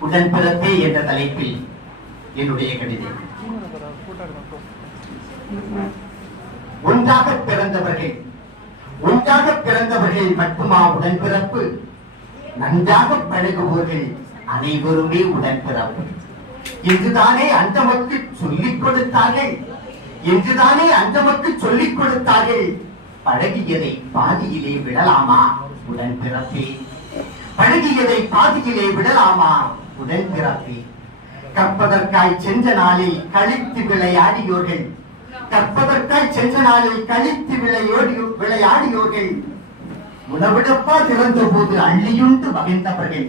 உடன்பிறப்பே என்ற தலைப்பில் என்னுடைய கடிதம். ஒன்றாக பிறந்தவர்கள் ஒன்றாக பிறந்தவர்கள் மட்டுமா உடன்பிறப்பு நன்றாக பழகுபவர்கள் அனைவருமே உடன்பிறப்பு என்றுதானே அந்த மக்கள் சொல்லிக் கொடுத்தார்கள்? அந்த மக்குச் சொல்லிக் கொடுத்தார்கள்? பழகியதை பாதியிலே விடலாமா உடன்பிறப்பே பழகியதை பாதியிலே விடலாமா உடன்பிறப்பே கற்பதற்காய் சென்ற நாளில் கழித்து விளையாடியோர்கள். கற்பதற்காய் சென்ற நாளில் கழித்து விளையோடி விளையாடியோர்கள். உணவிடப்பா திறந்த போது அள்ளியுண்டு மகிழ்ந்தவர்கள்.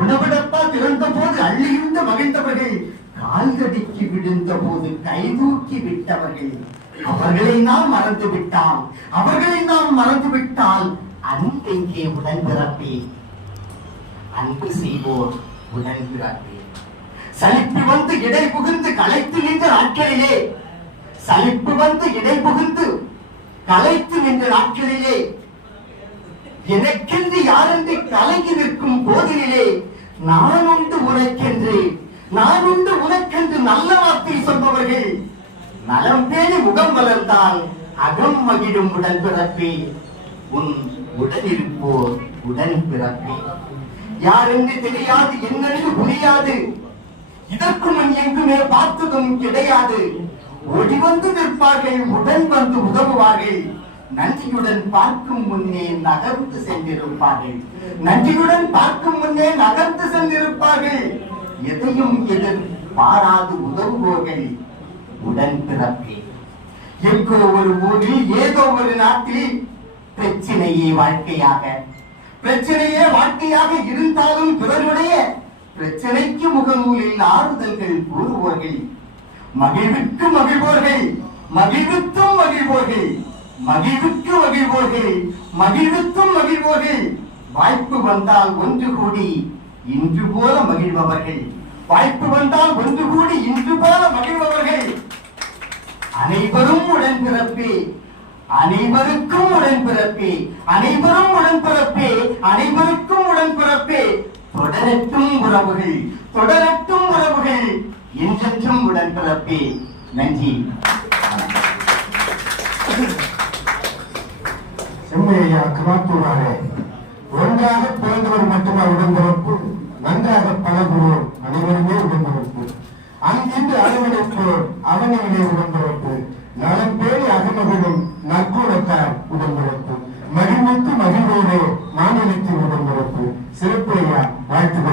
உணவிடப்பா திறந்த போது அள்ளியுண்டு மகிழ்ந்தவர்கள். கால்கடிக்கு விழுந்த போது கைதூக்கி விட்டவர்கள். அவர்களை நாம் மறந்து விட்டால் அவர்களை நாம் மறந்து விட்டால் அன்பெங்கே உடன் பிறப்பே அன்பு செய்வோர். உடன்பிறப்பே சலிப்பு வந்து இடை புகுந்து களைத்து நின்ற நாட்களிலே சலிப்பு வந்து இடை புகுந்து களைத்து நின்ற நாட்களிலே எனக்கென்று யாரென்று கலங்கி நிற்கும் போதிலே நான் உண்டு உனக்கென்று நான் உண்டு உனக்கென்று நல்ல வார்த்தை சொல்பவர்கள். நலம் பேணி முகம் வளர்ந்தால் அகம் மகிழும் உடன்பிறப்பே. உன் உடனிருப்போர் யார் என்று தெரியாது என்னென்று புரியாது. இதற்கு முன் எங்குமே பார்த்ததும் கிடையாது. ஒடி வந்து நிற்பார்கள் உடன் வந்து உதவுவார்கள். நன்றியுடன் பார்க்கும் முன்னே நகர்ந்து சென்றிருப்பார்கள். நன்றியுடன் பார்க்கும் முன்னே நகர்ந்து சென்றிருப்பார்கள். எதையும் எதிர் பாராது உதவுவோர்கள். உடன் பிறப்பே எங்கோ ஒரு ஊரில் ஏதோ ஒரு நாட்டில் பிரச்சனையே வாழ்க்கையாக. பிரச்சனையே வாழ்க்கையாக இருந்தாலும் பிறருடைய பிரச்சனைக்கு முகநூலில் ஆறுதல்கள் கூறுவோர்கள். மகிழ்வுக்கு மகிழ்வோர்கள் மகிழ்வுக்கும் மகிழ்வோர்கள் மகிழ்வுக்கு மகிழ்வோர்கள் மகிழ்வுக்கும் மகிழ்வோர்கள். வாய்ப்பு வந்தால் ஒன்று கூடி இன்று போல மகிழ்பவர்கள். வாய்ப்பு வந்தால் ஒன்று கூடி இன்று போல மகிழ்பவர்கள். அனைவரும் உடன்பிறப்பே அனைவருக்கும் உடன்பிறப்பே அனைவரும் உடன்பிறப்பே அனைவருக்கும் உடன்பிறப்பே. தொடரட்டும் உறவுகள் தொடரட்டும் உறவுகள் என்றென்றும் உடன்பிறப்பே. நன்றி. செம்மையா கமாத்தூராரே ஒன்றாக பிறந்தவர் மட்டுமா உடன்பிறப்பு? நன்றாக பழகுவோம் அனைவருமே உடன்பிறப்பு. அங்கிருந்து அரவணைப்போர் அவனவனே உடன்பிறப்பு. நலம் பேணி அகமகளும் நற்கூடத்தார் உடன்பிறப்பு மகிழ்வுக்கு